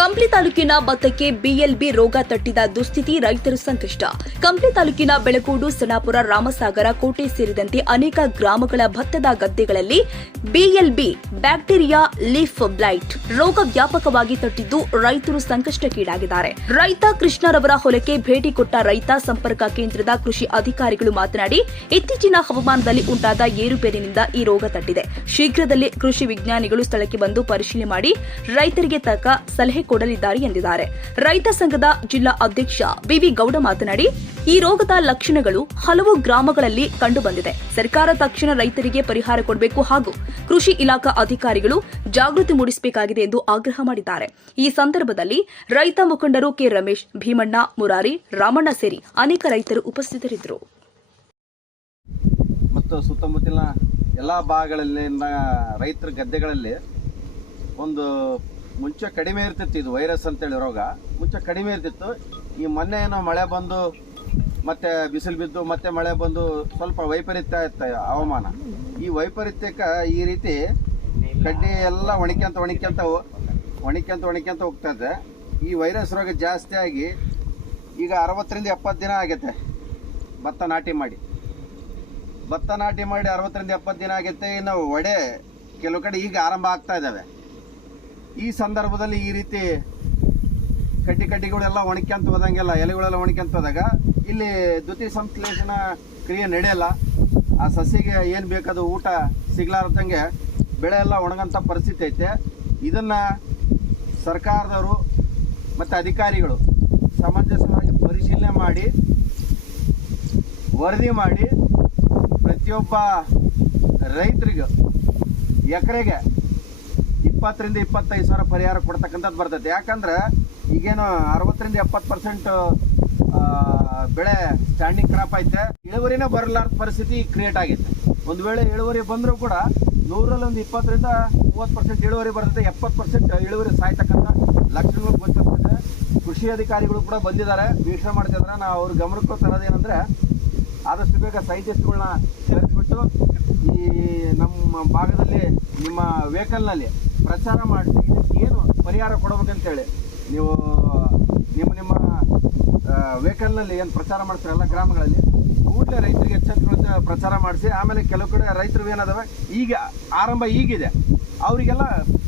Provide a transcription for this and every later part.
ಕಂಪ್ಲಿ ತಾಲೂಕಿನ ಭತ್ತಕ್ಕೆ ಬಿಎಲ್ಬಿ ರೋಗ ತಟ್ಟಿದ ದುಸ್ಥಿತಿ ರೈತರು ಸಂಕಷ್ಟ. ಕಂಪ್ಲಿ ತಾಲೂಕಿನ ಬೆಳಗೋಡು ಸನಾಪುರ ರಾಮಸಾಗರ ಕೋಟೆ ಸೇರಿದಂತೆ ಅನೇಕ ಗ್ರಾಮಗಳ ಭತ್ತದ ಗದ್ದೆಗಳಲ್ಲಿ ಬಿಎಲ್ಬಿ ಬ್ಯಾಕ್ಟೀರಿಯಾ ಲೀಫ್ ಬ್ಲೈಟ್ ರೋಗ ವ್ಯಾಪಕವಾಗಿ ತಟ್ಟಿದ್ದು ರೈತರು ಸಂಕಷ್ಟಕ್ಕೀಡಾಗಿದ್ದಾರೆ. ರೈತ ಕೃಷ್ಣರವರ ಹೊಲಕ್ಕೆ ಭೇಟಿ ಕೊಟ್ಟ ರೈತ ಸಂಪರ್ಕ ಕೇಂದ್ರದ ಕೃಷಿ ಅಧಿಕಾರಿಗಳು ಮಾತನಾಡಿ, ಇತ್ತೀಚಿನ ಹವಾಮಾನದಲ್ಲಿ ಉಂಟಾದ ಏರುಪೇರಿನಿಂದ ಈ ರೋಗ ತಟ್ಟಿದೆ. ಶೀಘ್ರದಲ್ಲೇ ಕೃಷಿ ವಿಜ್ಞಾನಿಗಳು ಸ್ಥಳಕ್ಕೆ ಬಂದು ಪರಿಶೀಲನೆ ಮಾಡಿ ರೈತರಿಗೆ ತಕ್ಕ ಸಲಹೆ ಕೊಡಲಿದ್ದಾರೆ ಎಂದಿದ್ದಾರೆ. ರೈತ ಸಂಘದ ಜಿಲ್ಲಾ ಅಧ್ಯಕ್ಷ ಬಿವಿ ಗೌಡ ಮಾತನಾಡಿ, ಈ ರೋಗದ ಲಕ್ಷಣಗಳು ಹಲವು ಗ್ರಾಮಗಳಲ್ಲಿ ಕಂಡುಬಂದಿದೆ. ಸರ್ಕಾರ ತಕ್ಷಣ ರೈತರಿಗೆ ಪರಿಹಾರ ಕೊಡಬೇಕು ಹಾಗೂ ಕೃಷಿ ಇಲಾಖಾ ಅಧಿಕಾರಿಗಳು ಜಾಗೃತಿ ಮೂಡಿಸಬೇಕಾಗಿದೆ ಎಂದು ಆಗ್ರಹ ಮಾಡಿದ್ದಾರೆ. ಈ ಸಂದರ್ಭದಲ್ಲಿ ರೈತ ಮುಖಂಡರು ಕೆ. ರಮೇಶ್, ಭೀಮಣ್ಣ, ಮುರಾರಿ, ರಾಮಣ್ಣ ಸೇರಿ ಅನೇಕ ರೈತರು ಉಪಸ್ಥಿತರಿದ್ದರು. ಮತ್ತು ಸುತ್ತಮುತ್ತಲಿನ ಎಲ್ಲ ಭಾಗಗಳಲ್ಲಿನ ರೈತರ ಗದ್ದೆಗಳಲ್ಲಿ ಒಂದು ಮುಂಚೆ ಕಡಿಮೆ ಇರ್ತಿತ್ತು ಇದು ವೈರಸ್ ಅಂತೇಳಿ ರೋಗ. ಮುಂಚೆ ಕಡಿಮೆ ಇರ್ತಿತ್ತು. ಈ ಮೊನ್ನೆ ಏನೋ ಮಳೆ ಬಂದು ಮತ್ತೆ ಬಿಸಿಲು ಬಿದ್ದು ಮತ್ತೆ ಮಳೆ ಬಂದು ಸ್ವಲ್ಪ ವೈಪರೀತ್ಯ ಇತ್ತು ಹವಾಮಾನ. ಈ ವೈಪರೀತ್ಯಕ್ಕೆ ಈ ರೀತಿ ಕಡ್ಡಿ ಎಲ್ಲ ಒಣಕ್ಯಂತ ಒಣಕ್ಯಂತ ಒಣಕ್ಯಂತ ಒಣಕ್ಯಂತ ಹೋಗ್ತಾ ಇದೆ. ಈ ವೈರಸ್ ರೋಗ ಜಾಸ್ತಿ ಆಗಿ ಈಗ ಅರವತ್ತರಿಂದ ಎಪ್ಪತ್ತು ದಿನ ಆಗೈತೆ ಭತ್ತ ನಾಟಿ ಮಾಡಿ. ಭತ್ತ ನಾಟಿ ಮಾಡಿ ಅರವತ್ತರಿಂದ ಎಪ್ಪತ್ತು ದಿನ ಆಗೈತೆ ಇನ್ನು ಒಡೆ ಕೆಲವು ಕಡೆ ಈಗ ಆರಂಭ ಆಗ್ತಾ ಇದ್ದಾವೆ. ಈ ಸಂದರ್ಭದಲ್ಲಿ ಈ ರೀತಿ ಕಡ್ಡಿ ಕಡ್ಡಿಗಳೆಲ್ಲ ಒಣಕ್ಯಂತ ಹೋದಂಗೆಲ್ಲ, ಎಲೆಗಳೆಲ್ಲ ಒಣಕ್ಯಂತ ಹೋದಾಗ ಇಲ್ಲಿ ದ್ಯುತಿ ಸಂಶ್ಲೇಷಣ ಕ್ರಿಯೆ ನಡೆಯಲ್ಲ. ಆ ಸಸಿಗೆ ಏನು ಬೇಕಾದ ಊಟ ಸಿಗ್ಲಾರ್ದಂಗೆ ಬೆಳೆ ಎಲ್ಲ ಒಣಗಂಥ ಪರಿಸ್ಥಿತಿ ಐತೆ. ಇದನ್ನು ಸರ್ಕಾರದವರು ಮತ್ತು ಅಧಿಕಾರಿಗಳು ಸಮಂಜಸವಾಗಿ ಪರಿಶೀಲನೆ ಮಾಡಿ, ವರದಿ ಮಾಡಿ ಪ್ರತಿಯೊಬ್ಬ ರೈತರಿಗೂ, ಎಕರೆಗೆ ಇಪ್ಪತ್ತರಿಂದ ಇಪ್ಪತ್ತೈದು ಸಾವಿರ ಪರಿಹಾರ ಕೊಡ್ತಕ್ಕಂಥದ್ದು ಬರ್ತೈತೆ. ಯಾಕಂದ್ರೆ ಈಗೇನು ಅರವತ್ತರಿಂದ ಎಪ್ಪತ್ತು ಪರ್ಸೆಂಟ್ ಬೆಳೆ ಸ್ಟ್ಯಾಂಡಿಂಗ್ ಕ್ರಾಪ್ ಐತೆ. ಇಳುವರಿನೇ ಬರಲಾರ್ದ ಪರಿಸ್ಥಿತಿ ಕ್ರಿಯೇಟ್ ಆಗೈತೆ. ಒಂದು ವೇಳೆ ಇಳುವರಿ ಬಂದರೂ ಕೂಡ ನೂರಲ್ಲಿ ಒಂದು ಇಪ್ಪತ್ತರಿಂದ ಮೂವತ್ತು ಪರ್ಸೆಂಟ್ ಇಳುವರಿ ಬರ್ತದೆ ಎಪ್ಪತ್ತು ಪರ್ಸೆಂಟ್ ಇಳುವರಿ ಸಾಯ್ತಕ್ಕಂಥ ಲಕ್ಷಣಗಳು ಗೊತ್ತಿರ್ತದೆ ಕೃಷಿ ಅಧಿಕಾರಿಗಳು ಕೂಡ ಬಂದಿದ್ದಾರೆ. ವೀಕ್ಷಣೆ ಮಾಡ್ತಿದ್ದಾರೆ ನಾವು ಅವ್ರ ಗಮನಕ್ಕೂ ತರೋದೇನಂದ್ರೆ ಆದಷ್ಟು ಬೇಗ ಸೈಂಟಿಸ್ಟ್ಗಳನ್ನ ಸೇರಿಸ್ಬಿಟ್ಟು ಈ ನಮ್ಮ ಭಾಗದಲ್ಲಿ, ನಿಮ್ಮ ವೆಹಿಕಲ್ನಲ್ಲಿ ಪ್ರಚಾರ ಮಾಡಿಸಿ ಏನು ಪರಿಹಾರ ಕೊಡಬೇಕಂತೇಳಿ ನೀವು, ನಿಮ್ಮ ನಿಮ್ಮ ವೆಹಿಕಲ್ನಲ್ಲಿ ಏನು ಪ್ರಚಾರ ಮಾಡ್ತೀರಲ್ಲ ಗ್ರಾಮಗಳಲ್ಲಿ, ಕೂಡಲೇ ರೈತರಿಗೆ ಎಚ್ಚರಿಕೆ ಪ್ರಚಾರ ಮಾಡಿಸಿ, ಆಮೇಲೆ ಕೆಲವು ಕಡೆ ರೈತರು ಏನದಾವೆ, ಈಗ ಆರಂಭ ಈಗಿದೆ. ಅವರಿಗೆಲ್ಲ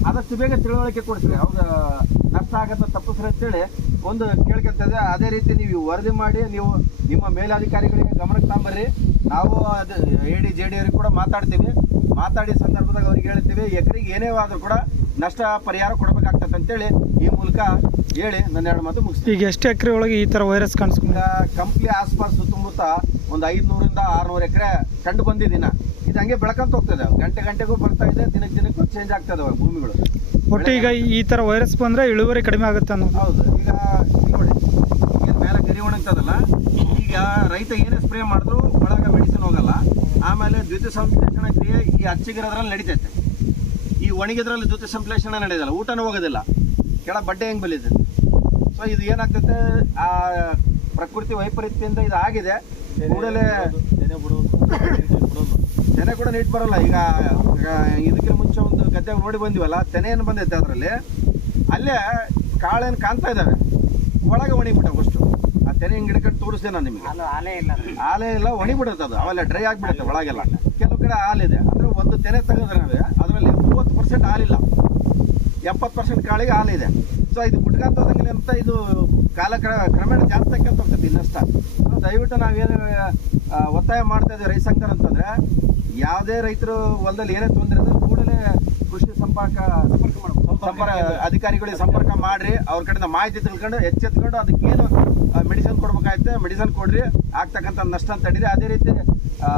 ಆದಷ್ಟು ಬೇಗ ತಿಳುವಳಿಕೆ ಕೊಡಿಸ್ರಿ. ಅವ್ರ ನಷ್ಟ ಆಗತ್ತ ತಪ್ಪಿಸ್ರಿ ಅಂತೇಳಿ ಒಂದು ಕೇಳ್ಕೊಂತದೆ. ಅದೇ ರೀತಿ ನೀವು ವರದಿ ಮಾಡಿ, ನೀವು ನಿಮ್ಮ ಮೇಲಾಧಿಕಾರಿಗಳಿಗೆ ಗಮನಕ್ಕೆ ತಗೊಂಬರ್ರಿ. ನಾವು ಅದು ಎ ಡಿ ಜೆ ಡಿ ಅವ್ರಿಗೆ ಕೂಡ ಮಾತಾಡ್ತೀವಿ. ಮಾತಾಡಿ ಸಂದರ್ಭದಾಗ ಅವ್ರಿಗೆ ಹೇಳ್ತೀವಿ ಎಕರೆಗೆ ಏನೇ ಆದರೂ ಕೂಡ ನಷ್ಟ ಪರಿಹಾರ ಕೊಡಬೇಕಾಗ್ತದೆ ಅಂತೇಳಿ ಈ ಮೂಲಕ ಹೇಳಿ ನನ್ನ ಎರಡು ಮಾತು ಮುಗಿಸ್ತೀನಿ. ಈಗ ಎಷ್ಟು ಎಕರೆ ಒಳಗೆ ಈ ಥರ ವೈರಸ್ ಕಾಣಿಸ್ಕೊಂಡು ಕಂಪ್ಲಿ ಆಸ್ಪಾಸ್ ಸುತ್ತಮುತ್ತ ಒಂದು ಐದುನೂರಿಂದ ಆರುನೂರು ಎಕರೆ ಕಂಡು ಬಂದಿದ್ದೀನ ಇದು ಹಂಗೆ ಬೆಳಕಂತ ಹೋಗ್ತದೆ ಗಂಟೆ ಗಂಟೆಗೂ ಬರ್ತಾ ಇದೆ ದಿನಕ್ಕೆ ದಿನಕ್ಕೂ ಚೇಂಜ್ ಆಗ್ತದೆ ಭೂಮಿಗಳು. ಒಟ್ಟು ಈಗ ಈ ಥರ ವೈರಸ್ ಬಂದರೆ ಇಳುವರಿ ಕಡಿಮೆ ಆಗುತ್ತೆ ಅನ್ನೋದು. ಹೌದು ಈಗ ನೋಡಿ ಈಗ ಮೇಲೆ ಗರಿ ಒಣಗ್ತದಲ್ಲ ಈಗ ರೈತ ಏನೇ ಸ್ಪ್ರೇ ಮಾಡಿದ್ರು ಒಳಗೆ ಮೆಡಿಸಿನ್ ಹೋಗಲ್ಲ. ಆಮೇಲೆ ದ್ವಿತೀಯ ಸಂಶ್ಲೇಷಣ ಕ್ರಿಯೆ ಈ ಅಚ್ಚಿಗಿರೋದ್ರಲ್ಲಿ ನಡೀತೈತೆ. ಈ ಒಣಗಿದ್ರಲ್ಲಿ ದ್ವಿತೀಯ ಸಂಶ್ಲೇಷಣ ನಡೆಯೋದಿಲ್ಲ ಊಟನೂ ಹೋಗೋದಿಲ್ಲ. ಕೆಳ ಬಡ್ಡೆ ಹೆಂಗೆ ಬೆಳೀತೈತೆ ಸೊ ಇದು ಏನಾಗ್ತೈತೆ? ಆ ಪ್ರಕೃತಿ ವೈಪರೀತ್ಯದಿಂದ ಇದು ಆಗಿದೆ. ಕೂಡಲೇ ತೆನೆ ಕೂಡ ನೀಟ್ ಬರಲ್ಲ. ಈಗ ಇದಕ್ಕಿಂತ ಇದಕ್ಕೆ ಮುಂಚೆ ಒಂದು ಗದ್ದೆ ನೋಡಿ ಬಂದಿವಲ್ಲ ತೆನೆ ಏನು ಬಂದೈತೆ ಅದರಲ್ಲಿ? ಅಲ್ಲೇ ಕಾಳೇನು ಕಾಣ್ತಾ ಇದ್ದಾವೆ. ಒಳಗೆ ಒಣಗಿಬಿಟ್ಟವು ಅಷ್ಟು ತೆನೆ ಹಿಂಗೆ ಹಿಡ್ಕೊಂಡು ತೋರಿಸ್ದೆ ನಾನು ನಿಮಗೆ. ಆಲೆ ಒಣಿ ಬಿಡುತ್ತೆ ಅದು. ಅವೆಲ್ಲ ಡ್ರೈ ಆಗಿಬಿಡುತ್ತೆ ಒಳಗೆಲ್ಲ. ಕೆಲವು ಕಡೆ ಹಾಲಿದೆ ಅಂದರೆ ಒಂದು ತೆನೆ ತೆಗೆದ್ರೆ ಅದರಲ್ಲಿ ಮೂವತ್ತು ಪರ್ಸೆಂಟ್ ಹಾಲಿಲ್ಲ. ಎಪ್ಪತ್ತು ಪರ್ಸೆಂಟ್ ಕಾಳಿಗೆ ಹಾಲಿದೆ ಸೊ ಇದು ಬಿಟ್ಕೊಂತ ಹೋದಂಗೆ ಅಂತ ಇದು ಕಾಲ ಕ್ರ- ಕ್ರಮೇಣ ಜಾಸ್ತಿ ಆಕ್ಕಂತ ಹೋಗ್ತದೆ ಇನ್ನಷ್ಟ. ದಯವಿಟ್ಟು ನಾವೇನು ಒತ್ತಾಯ ಮಾಡ್ತಾ ಇದ್ದೀವಿ ರೈತ ಸಂಘ ಅಂತಂದ್ರೆ ಯಾವುದೇ ರೈತರು ಹೊಲದಲ್ಲಿ ಏನೇ ತೊಂದರೆ ಅಂದ್ರೆ ಕೂಡಲೇ ಕೃಷಿ ಸಂಪರ್ಕ ಸಂಪರ್ಕ ಅಧಿಕಾರಿಗಳಿಗೆ ಸಂಪರ್ಕ ಮಾಡಿರಿ. ಅವ್ರ ಕಡೆಯಿಂದ ಮಾಹಿತಿ ತಿಳ್ಕೊಂಡು ಎಚ್ಚೆತ್ಕೊಂಡು ಅದಕ್ಕೇನು ಮೆಡಿಸಿನ್ ಕೊಡ್ಬೇಕಾಯ್ತು. ಮೆಡಿಸಿನ್ ಕೊಡ್ರಿ. ಆಗ್ತಕ್ಕಂಥ ನಷ್ಟ ತಡೀರಿ. ಅದೇ ರೀತಿ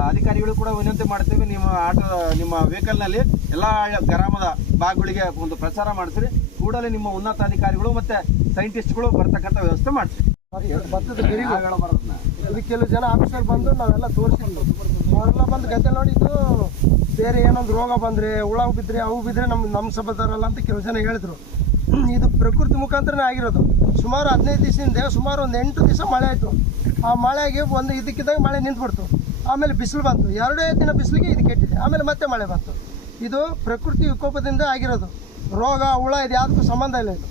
ಅಧಿಕಾರಿಗಳು ಕೂಡ ವಿನಂತಿ ಮಾಡ್ತೇವೆ. ನಿಮ್ಮ ಆಟೋ ನಿಮ್ಮ ವೆಹಿಕಲ್ನಲ್ಲಿ ಎಲ್ಲ ಗ್ರಾಮದ ಭಾಗಗಳಿಗೆ ಒಂದು ಪ್ರಚಾರ ಮಾಡಿಸ್ರಿ ಕೂಡಲೇ ನಿಮ್ಮ ಉನ್ನತ ಅಧಿಕಾರಿಗಳು ಮತ್ತೆ ಸೈಂಟಿಸ್ಟ್ಗಳು ಬರ್ತಕ್ಕಂಥ ವ್ಯವಸ್ಥೆ ಮಾಡಿಸಿ ಭತ್ತದ ಇದು ಕೆಲವು ಜನ ಆಫೀಸರ್ ಬಂದು ನಾವೆಲ್ಲ ತೋರಿಸಿದ್ವಿ ಅವರೆಲ್ಲ ಬಂದು ಗದ್ದೆ ನೋಡಿದ್ದು ಬೇರೆ ಏನೊಂದು ರೋಗ ಬಂದರೆ ಹುಳ ಬಿದ್ದರೆ ಅವು ಬಿದ್ದರೆ ನಮ್ಮ ನಮ್ಮ ಸಭಾದಾರಲ್ಲ ಅಂತ ಕೆಲವು ಜನ ಹೇಳಿದ್ರು. ಇದು ಪ್ರಕೃತಿ ಮುಖಾಂತರನೇ ಆಗಿರೋದು. ಸುಮಾರು ಹದಿನೈದು ದಿವಸದಿಂದ ಸುಮಾರು ಒಂದು ಎಂಟು ದಿವಸ ಮಳೆ ಆಯಿತು. ಆ ಮಳೆಗೆ ಒಂದು ಇದಕ್ಕಿದ್ದಾಗ ಮಳೆ ನಿಂತ್ಬಿಡ್ತು. ಆಮೇಲೆ ಬಿಸಿಲು ಬಂತು. ಎರಡೇ ದಿನ ಬಿಸಿಲಿಗೆ ಇದು ಕೆಟ್ಟಿದೆ. ಆಮೇಲೆ ಮತ್ತೆ ಮಳೆ ಬಂತು. ಇದು ಪ್ರಕೃತಿ ವಿಕೋಪದಿಂದ ಆಗಿರೋದು. ರೋಗ, ಹುಳ ಇದು ಯಾವುದಕ್ಕೂ ಸಂಬಂಧ ಇಲ್ಲ ಇದು.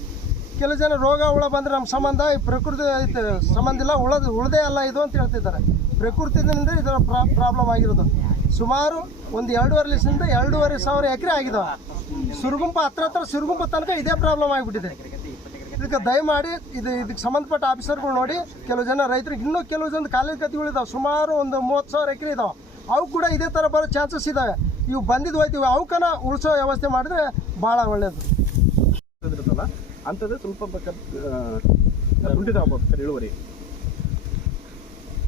ಕೆಲವು ಜನ ರೋಗ, ಹುಳ ಬಂದರೆ ನಮ್ಮ ಸಂಬಂಧ ಈ ಪ್ರಕೃತಿ ಸಂಬಂಧ ಇಲ್ಲ. ಉಳದ ಉಳದೇ ಅಲ್ಲ ಇದು ಅಂತ ಹೇಳ್ತಿದ್ದಾರೆ. ಪ್ರಕೃತಿಯಿಂದ ಇದರ ಪ್ರಾಬ್ಲಮ್ ಆಗಿರೋದು. ಸುಮಾರು ಒಂದು ಎರಡೂವರೆ ಲಕ್ಷದಿಂದ ಎರಡೂವರೆ ಸಾವಿರ ಎಕರೆ ಆಗಿದಾವೆ. ಸುರಗುಂಪ ಹತ್ರ ಹತ್ರ ಸುರಗುಂಪ ತನಕ ಇದೇ ಪ್ರಾಬ್ಲಮ್ ಆಗಿಬಿಟ್ಟಿದೆ. ಇದಕ್ಕೆ ದಯಮಾಡಿ ಇದು ಇದಕ್ಕೆ ಸಂಬಂಧಪಟ್ಟ ಆಫೀಸರ್ಗಳು ನೋಡಿ ಕೆಲವು ಜನ ರೈತರಿಗೆ ಇನ್ನೂ ಕೆಲವು ಜನ ಕಾಲೇಜ್ ಗತಿಗಳು ಇದಾವೆ. ಸುಮಾರು ಒಂದು ಮೂವತ್ತು ಸಾವಿರ ಎಕರೆ ಇದಾವೆ. ಅವು ಕೂಡ ಇದೇ ಥರ ಬರೋ ಚಾನ್ಸಸ್ ಇದ್ದಾವೆ ಇವು ಬಂದಿದ್ದು ಹೋಯ್ತೀವಿ ಅವಕ್ಕನ ಉಳಿಸೋ ವ್ಯವಸ್ಥೆ ಮಾಡಿದ್ರೆ ಭಾಳ ಒಳ್ಳೆಯದು ಅಂಥದ್ದು ಸ್ವಲ್ಪ ಇಳುವರಿ.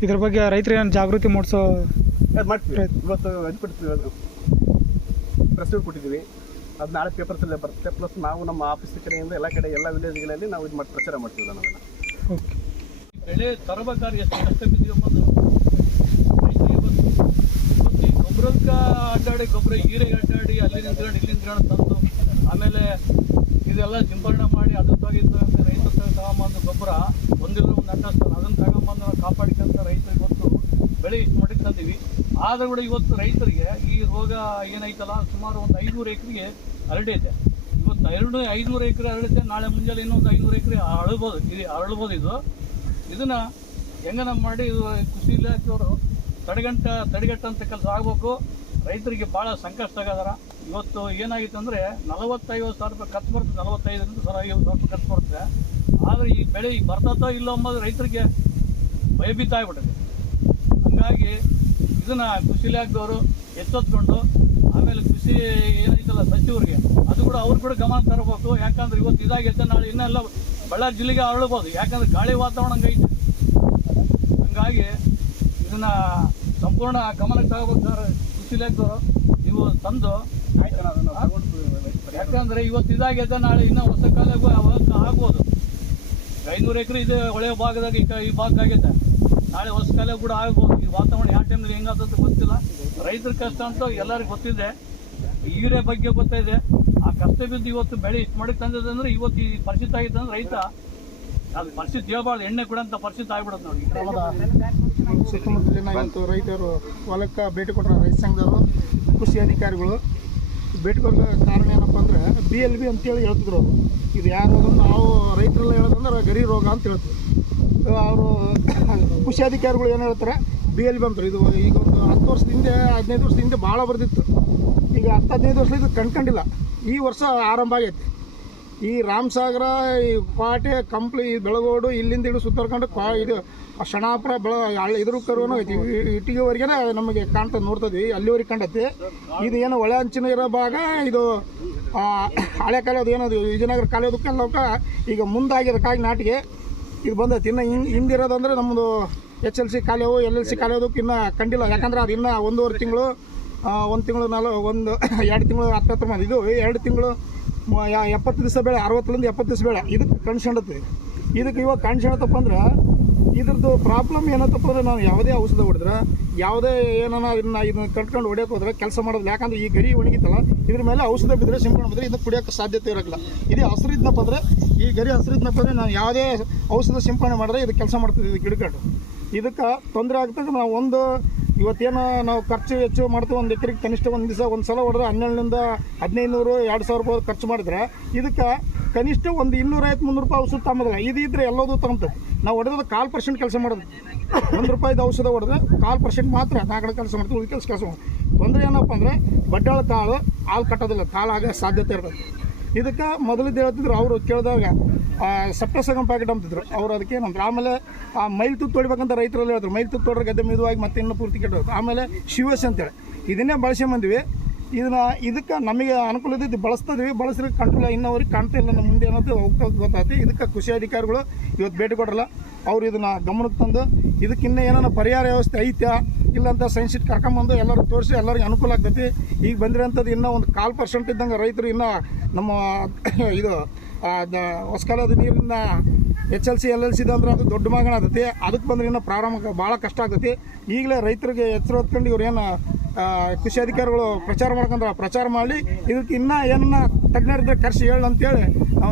ಇದ್ರ ಬಗ್ಗೆ ರೈತರಿಗೆ ಏನು ಜಾಗೃತಿ ಮೂಡಿಸೋ ಮಾಡ್ತೀವಿ. ಇವತ್ತು ಇದು ಕೊಡ್ತೀವಿ ಅದು ಪ್ರೆಸ್ ಕೊಟ್ಟಿದ್ದೀವಿ. ಅದು ನಾಳೆ ಪೇಪರ್ಸಲ್ಲೇ ಬರುತ್ತೆ. ಪ್ಲಸ್ ನಾವು ನಮ್ಮ ಆಫೀಸ್ ಕಡೆಯಿಂದ ಎಲ್ಲ ಕಡೆ, ಎಲ್ಲ ವಿಲೇಜ್ಗಳಲ್ಲಿ ನಾವು ಇದು ಮಾಡಿ ಪ್ರಚಾರ ಮಾಡ್ತೀವಿ ನಾವೆಲ್ಲ ಓಕೆ ಬೆಳೆ ತರಬೇಕಾದ್ರೆ ಎಷ್ಟು ಕಷ್ಟ ಬಿದ್ದೀವಿ ಈ ಗೊಬ್ಬರಕ್ಕೆ ಅಡ್ಡಾಡಿ ಗೊಬ್ಬರ ಹೀರೆಗೆ ಅಡ್ಡಾಡಿ ಅಲ್ಲಿ ನಿಂತ್ಕೊಂಡು ಇಲ್ಲಿ ನಿಂತ್ಕೊಂಡು ತಂದು ಆಮೇಲೆ ಇದೆಲ್ಲ ಸಿಂಪರಣೆ ಮಾಡಿ ಅದು ತೆಗಿತು ಅಂತ ರೈತರು ತಗೊಂಬಂದು ಗೊಬ್ಬರ ಒಂದಿಲ್ಲ ಒಂದು ಅಡ್ಡ ಅದನ್ನು ತಗೊಂಬಂದು ನಾವು ಕಾಪಾಡಿಕೊಂತ ರೈತರಿಗೆ ಗೊತ್ತು ಬೆಳೆ ಇಷ್ಟು ಮಟ್ಟಿಗೆ ತಂದೀವಿ. ಆದರೂ ಕೂಡ ಇವತ್ತು ರೈತರಿಗೆ ಈ ರೋಗ ಏನೈತಲ್ಲ ಸುಮಾರು ಒಂದು ಐನೂರು ಎಕರೆಗೆ ಹರಡೈತೆ ಇವತ್ತು ಎರಡು ಐನೂರು ಎಕರೆ ಹರಡುತ್ತೆ ನಾಳೆ ಮುಂಜಾನೆ ಇನ್ನೊಂದು ಐನೂರು ಎಕರೆ ಅರಳ್ಬೋದು ಇದು ಅರಳ್ಬೋದು ಇದು. ಇದನ್ನ ಹೆಂಗನ ಮಾಡಿ ಇದು ಕೃಷಿ ಇಲಾಖೆಯವರು ತಡೆಗಂಟ ತಡೆಗಟ್ಟಂತ ಕೆಲಸ ಆಗಬೇಕು. ರೈತರಿಗೆ ಭಾಳ ಸಂಕಷ್ಟ ಆಗದಾರ. ಇವತ್ತು ಏನಾಗಿತ್ತು ಅಂದರೆ ನಲವತ್ತೈವತ್ತು ಸಾವಿರ ರೂಪಾಯಿ ಖರ್ಚು ಬರುತ್ತೆ, ನಲವತ್ತೈದರಿಂದ ಸಾವಿರ ಐವತ್ತು ಸಾವಿರ ರೂಪಾಯಿ ಖರ್ಚು ಬರುತ್ತೆ. ಆದರೆ ಈ ಬೆಳೆ ಈಗ ಬರ್ತದೋ ಇಲ್ಲೋ ಅಂಬೋದು ರೈತರಿಗೆ ಭಯಭೀತ ಆಗ್ಬಿಟ್ಟಿದೆ. ಹಂಗಾಗಿ ಇದನ್ನ ಕೃಷಿ ಇಲಾಖೆದವರು ಎಚ್ಚೆತ್ಕೊಂಡು ಆಮೇಲೆ ಕೃಷಿ ಏನೈತಲ್ಲ ಸಚಿವರಿಗೆ, ಅದು ಕೂಡ ಅವ್ರು ಕೂಡ ಗಮನ ತರಬೇಕು. ಯಾಕಂದ್ರೆ ಇವತ್ತು ಇದಾಗೈತೆ ನಾಳೆ ಇನ್ನೆಲ್ಲ ಬಳ್ಳಾರಿ ಜಿಲ್ಲೆಗೆ ಅರಳಬಹುದು ಯಾಕಂದ್ರೆ ಗಾಳಿ ವಾತಾವರಣ ಹಂಗೈತೆ. ಹಂಗಾಗಿ ಇದನ್ನ ಸಂಪೂರ್ಣ ಗಮನಕ್ಕೆ ತಗೋಬೇಕು ಸರ್ ಕೃಷಿ ಇಲಾಖೆದವರು ನೀವು ತಂದು ಯಾಕಂದ್ರೆ ಇವತ್ತು ಇದಾಗೈತೆ ನಾಳೆ ಇನ್ನೂ ಹೊಸ ಕಾಲಕ್ಕೂ ಆಗ್ಬೋದು ಐನೂರು ಎಕರೆ ಇದೆ, ಹೊಳೆ ಭಾಗದಾಗ ಈ ಭಾಗ ಆಗೈತೆ ನಾಳೆ ಹೊಸ ಕಾಲ ಕೂಡ ಆಗ್ಬೋದು. ಈ ವಾತಾವರಣ ಯಾವ ಟೈಮ್ ಹೆಂಗಾದಂತ ಗೊತ್ತಿಲ್ಲ. ರೈತರ ಕಷ್ಟ ಅಂತ ಎಲ್ಲರಿಗೂ ಗೊತ್ತಿದೆ. ಈರೇ ಬಗ್ಗೆ ಗೊತ್ತಿದೆ. ಆ ಕಷ್ಟ ಬಿದ್ದು ಇವತ್ತು ಬೆಳೆ ಇಷ್ಟು ಮಾಡಿ ತಂದಿದೆ ಅಂದ್ರೆ ಇವತ್ತು ಈ ಪರಿಸ್ಥಿತಿ ಆಗಿತ್ತು ಅಂದ್ರೆ ರೈತ, ಅದು ಪರಿಸ್ಥಿತಿ ಹೇಳ್ಬಾರ್ದು ಎಣ್ಣೆ ಅಂತ ಪರಿಸ್ಥಿತಿ ಆಗ್ಬಿಡುತ್ತೆ ನೋಡಿ. ಸುತ್ತಮುತ್ತಲಿನ ಇವತ್ತು ರೈತರು ಹೊಲಕ್ಕೆ ಭೇಟಿ ಕೊಟ್ಟರು ರೈತ ಸಂಘದವರು ಕೃಷಿ ಅಧಿಕಾರಿಗಳು. ಭೇಟಿ ಕೊಡೋ ಕಾರಣ ಏನಪ್ಪ ಅಂದ್ರೆ ಬಿ ಎಲ್ ಬಿ ಅಂತೇಳಿ ಹೇಳ್ತಿದ್ರು ಅವರು. ಇದು ಯಾರು ನಾವು ರೈತರೆಲ್ಲ ಹೇಳೋದಂದ್ರೆ ಗರಿ ರೋಗ ಅಂತ ಹೇಳ್ತೀವಿ ಅವರು, ಕೃಷಿ ಅಧಿಕಾರಿಗಳು ಏನು ಹೇಳ್ತಾರೆ ಬಿ ಎಲ್ ಬಂತರು ಇದು ಈಗ ಒಂದು ಹತ್ತು ವರ್ಷದ ಹಿಂದೆ, ಹದಿನೈದು ವರ್ಷದ ಹಿಂದೆ ಭಾಳ ಬರ್ದಿತ್ತು. ಈಗ ಹತ್ತು ಹದಿನೈದು ವರ್ಷದಿಂದ ಕಂಡ್ಕೊಂಡಿಲ್ಲ. ಈ ವರ್ಷ ಆರಂಭ ಆಗೈತಿ. ಈ ರಾಮಸಾಗರ, ಈ ಪಾಟೆ, ಕಂಪ್ಲಿ, ಈ ಬೆಳಗೋಡು, ಇಲ್ಲಿಂದ ಹಿಡಿದು ಸುತ್ತರ್ಕೊಂಡು ಕಾ, ಇದು ಶಣಾಪುರ, ಬೆಳ ಇದ್ರ ಕರುವನು ಐತಿ ಇಟ್ಟಿಗೆವರೆಗೆ ನಮಗೆ ಕಾಣ್ತಾ ನೋಡ್ತದ್ವಿ ಅಲ್ಲಿವರೆಗೆ ಕಂಡೈತಿ. ಇದು ಏನು ಒಳೆ ಅಂಚಿನ ಇರೋ ಭಾಗ, ಇದು ಹಳೆ ಕಾಲದ ಏನದು, ವಿಜಯನಗರ ಕಾಲದಕ್ಕೆಲ್ಲವಕ್ಕ ಈಗ ಮುಂದಾಗಿರೋಕ್ಕಾಗಿ ನಾಟಿಗೆ ಇದು ಬಂದೈತಿ. ತಿನ್ನ ಹಿಂಗೆ ಹಿಂದಿರೋದಂದ್ರೆ ನಮ್ಮದು ಎಚ್ ಎಲ್ ಸಿ ಕಾಲೇವು, ಎಲ್ ಎಲ್ ಸಿ ಕಾಲೇದಕ್ಕೆ ಇನ್ನೂ ಕಂಡಿಲ್ಲ. ಯಾಕಂದ್ರೆ ಅದು ಇನ್ನೂ ಒಂದೂವರೆ ತಿಂಗಳು ಒಂದು ತಿಂಗಳು ನಾಲ್ ಒಂದು ಎರಡು ತಿಂಗಳು ಹತ್ತತ್ರ ಮಂದಿ. ಇದು ಎರಡು ತಿಂಗಳು ಎಪ್ಪತ್ತು ದಿವಸ ಬೇಳೆ, ಅರವತ್ತರಿಂದ ಎಪ್ಪತ್ತು ದಿವಸ ಬೇಳೆ. ಇದಕ್ಕೆ ಕಣ್ಸ್ಕೊಂಡತ್ತೆ ಇದಕ್ಕೆ ಇವಾಗ ಕಣ್ಸ್ಕೊಳತ್ತಪ್ಪ ಅಂದ್ರೆ ಇದ್ರದ್ದು ಪ್ರಾಬ್ಲಮ್ ಏನಂತಪ್ಪ ಅಂದ್ರೆ ನಾವು ಯಾವುದೇ ಔಷಧ ಹೊಡೆದ್ರೆ, ಯಾವುದೇ ಏನಾನ ಇದನ್ನ ಇದನ್ನ ಕಟ್ಕೊಂಡು ಹೊಡೆಯೋಕೆ ಹೋದ್ರೆ ಕೆಲಸ ಮಾಡೋದಿಲ್ಲ. ಯಾಕಂದ್ರೆ ಈ ಗರಿ ಒಣಗಿತ್ತಲ್ಲ ಇದ್ರ ಮೇಲೆ ಔಷಧ ಬಿದ್ದರೆ ಸಿಂಪಡಣೆ ಬಿದ್ದರೆ ಇದನ್ನ ಕುಡಿಯೋಕೆ ಸಾಧ್ಯತೆ ಇರೋಲ್ಲ ಇದೇ ಹಸಿರಿದ್ನಪ್ಪ ಅಂದರೆ, ಈ ಗರಿ ಹಸಿರಿದ್ನಪ್ಪ ಅಂದರೆ ನಾವು ಯಾವುದೇ ಔಷಧ ಸಿಂಪಡಣೆ ಮಾಡಿದ್ರೆ ಇದು ಕೆಲಸ ಮಾಡ್ತದೆ ಇದು ಗಿಡಕಟ್ಟು ಇದಕ್ಕೆ ತೊಂದರೆ ಆಗ್ತದೆ. ನಾವು ಒಂದು ಇವತ್ತೇನು ನಾವು ಖರ್ಚು ಹೆಚ್ಚು ಮಾಡ್ತೀವಿ, ಒಂದು ಎಕರೆಗೆ ಕನಿಷ್ಠ ಒಂದು ದಿವಸ ಒಂದು ಸಲ ಹೊಡೆದ್ರೆ ಹನ್ನೆರಡರಿಂದ ಹದಿನೈದು ನೂರು ಎರಡು ಸಾವಿರ ರೂಪಾಯಿ ಖರ್ಚು ಮಾಡಿದ್ರೆ ಇದಕ್ಕೆ ಕನಿಷ್ಠ ಒಂದು ಇನ್ನೂರೈವತ್ತು ಮುನ್ನೂರು ರೂಪಾಯಿ ಔಷಧ ತಮ್ಮದಾಗ ಇದು ಇದ್ರೆ ಎಲ್ಲದೂ ತಗೊಂತದೆ ನಾವು ಹೊಡೆದ್ರೆ ಕಾಲು ಪರ್ಸೆಂಟ್ ಕೆಲಸ ಮಾಡೋದು. ಒಂದು ರೂಪಾಯಿದು ಔಷಧ ಹೊಡೆದ್ರೆ ಕಾಲು ಪರ್ಸೆಂಟ್ ಮಾತ್ರ ನಾಲ್ಕು ಕೆಲಸ ಮಾಡ್ತೀವಿ, ಉಳಿದ ಕೆಲಸ ಕೆಲಸ ತೊಂದರೆ ಏನಪ್ಪ ಅಂದರೆ ಬಡ್ಡಾಳ ಕಾಳು ಹಾಲು ಕಟ್ಟೋದಿಲ್ಲ ಕಾಳು ಆಗ ಸಾಧ್ಯತೆ ಇರ್ತದೆ. ಇದಕ್ಕೆ ಮೊದಲಿದ್ದು ಹೇಳ್ತಿದ್ರು ಅವರು ಕೇಳಿದಾಗ ಸಪ್ತಸಗಂ ಪ್ಯಾಕೆಟ್ ಅಂತಿದ್ರು. ಅವ್ರು ಅದಕ್ಕೆ ಏನಂದ್ರೆ, ಆಮೇಲೆ, ಆ, ಮೈಲ್ ತುತ್ತು ತೊಡಬೇಕಂತ ರೈತರಲ್ಲಿ ಹೇಳಿದ್ರು. ಮೈಲ್ ತುತ್ತು ತೊಡ್ರೆ ಗದ್ದೆ ಮಿದುವಾಗಿ ಮತ್ತೆ ಇನ್ನೂ ಪೂರ್ತಿ ಕೆಟ್ಟೋದು ಆಮೇಲೆ ಶಿವಸ್ ಅಂತೇಳಿ. ಇದನ್ನೇ ಬಳಸ್ಕೊಂಬಂದ್ವಿ. ಇದನ್ನ ಇದಕ್ಕೆ ನಮಗೆ ಅನುಕೂಲ ಇದ್ದು ಬಳಸ್ತಿದ್ವಿ ಬಳಸಿದ್ರೆ ಕಂಟ್ರೋಲ್ ಕಾಣ್ತಾ ಇಲ್ಲ ನಮ್ಮ ಮುಂದೆ ಅನ್ನೋದು ಹೋಗ್ತಾ ಗೊತ್ತಾಯ್ತು. ಇದಕ್ಕೆ ಕೃಷಿ ಅಧಿಕಾರಿಗಳು ಇವತ್ತು ಭೇಟಿ ಕೊಡ್ರಲ್ಲ ಅವ್ರು ಇದನ್ನ ಗಮನಕ್ಕೆ ತಂದು ಇದಕ್ಕೆ ಇನ್ನ ಏನಾರ ಪರಿಹಾರ ವ್ಯವಸ್ಥೆ ಐತ್ಯಾ? ಇಲ್ಲ ಅಂತ ಸೈನ್ಸ್ ಶೀಟ್ ಕರ್ಕೊಂಬಂದು ಎಲ್ಲರೂ ತೋರಿಸಿ ಎಲ್ಲರಿಗೆ ಅನುಕೂಲ ಆಗ್ತೈತಿ. ಈಗ ಬಂದಿರೋಂಥದ್ದು ಇನ್ನೂ ಒಂದು ಕಾಲು ಪರ್ಸೆಂಟ್ ಇದ್ದಂಗೆ ರೈತರು ಇನ್ನೂ ನಮ್ಮ ಇದು ಹೊಸಕಾಲದ ನೀರಿನ H L C, L L C ಅದು ದೊಡ್ಡ ಮಗನ ಆಗ್ತೈತಿ ಅದಕ್ಕೆ ಬಂದ್ರೆ ಇನ್ನೂ ಪ್ರಾರಂಭ ಭಾಳ ಕಷ್ಟ ಆಗ್ತೈತಿ. ಈಗಲೇ ರೈತರಿಗೆ ಎಚ್ಚರ ಹೊತ್ಕೊಂಡು ಇವ್ರು ಏನು ಕೃಷಿ ಅಧಿಕಾರಿಗಳು ಪ್ರಚಾರ ಮಾಡ್ಕೊಂಡ್ರೆ ಪ್ರಚಾರ ಮಾಡಿ ಇದಕ್ಕೆ ಇನ್ನೂ ಏನನ್ನ ತಜ್ಞರಿದ್ದರೆ ಕರೆಸಿ ಹೇಳು